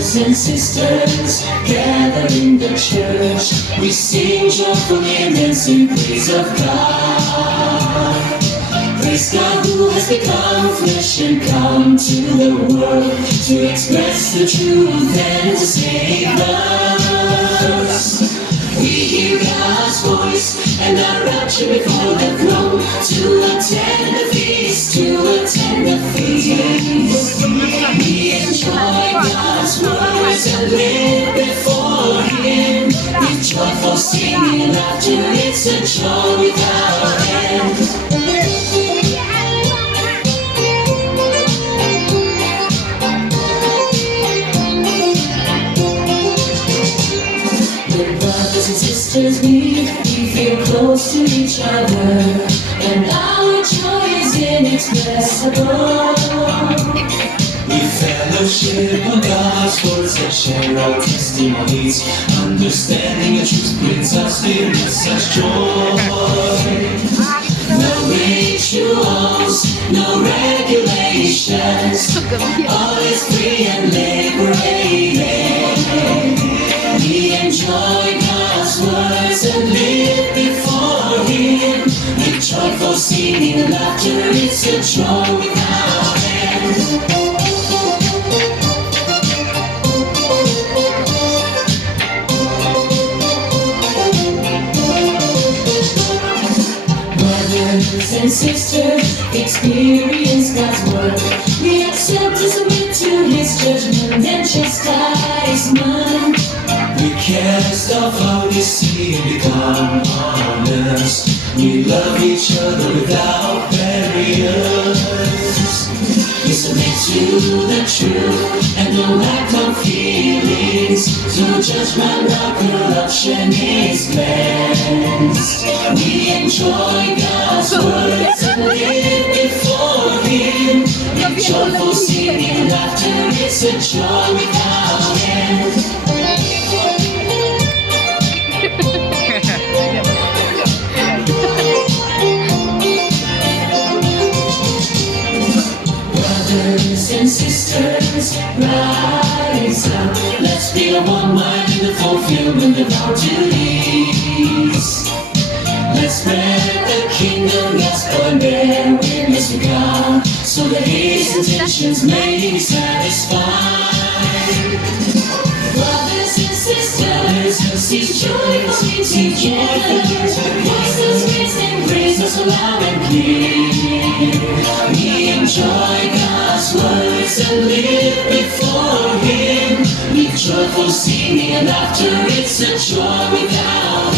brothers and sisters gather in the church. We sing joyful hymns in praise of God. Praise God who has become flesh and come to the world to express the truth and to save us. We hear God's voice and are raptured before the throne to attend the feast, to attend the feast. We enjoy God's words and live before Him with joyful singing and laughter. It's a joy without end. Brothers and sisters meet, we feel close to each other, and our joy is inexpressible. We fellowship on God's words and share our testimonies. Understanding the truth brings us in such joy. No rituals, no regulations, all is free and liberated. We enjoy God's words and live before Him with joyful singing and laughter. It's a joy without end. Brothers and sisters, experience God's word. We accept and submit to His judgment and chastisement. We cast off our deceit and become honest. We love each other without barriers. We submit to the truth and don't act on feelings. Through judgment our corruption is cleansed. We enjoy God's words and live before Him with joyful singing and laughter. It's a joy without end. Brothers and sisters, rise up. Let's be of one mind in the fulfillment of our duties. Let's spread the kingdom gospel and bear witness to God, so that His intentions may be satisfied. Brothers and sisters, cease joyfully together. Voices raised and praise us loud and clear. We enjoy God's words and live before Him with joyful singing and laughter. It's a joy without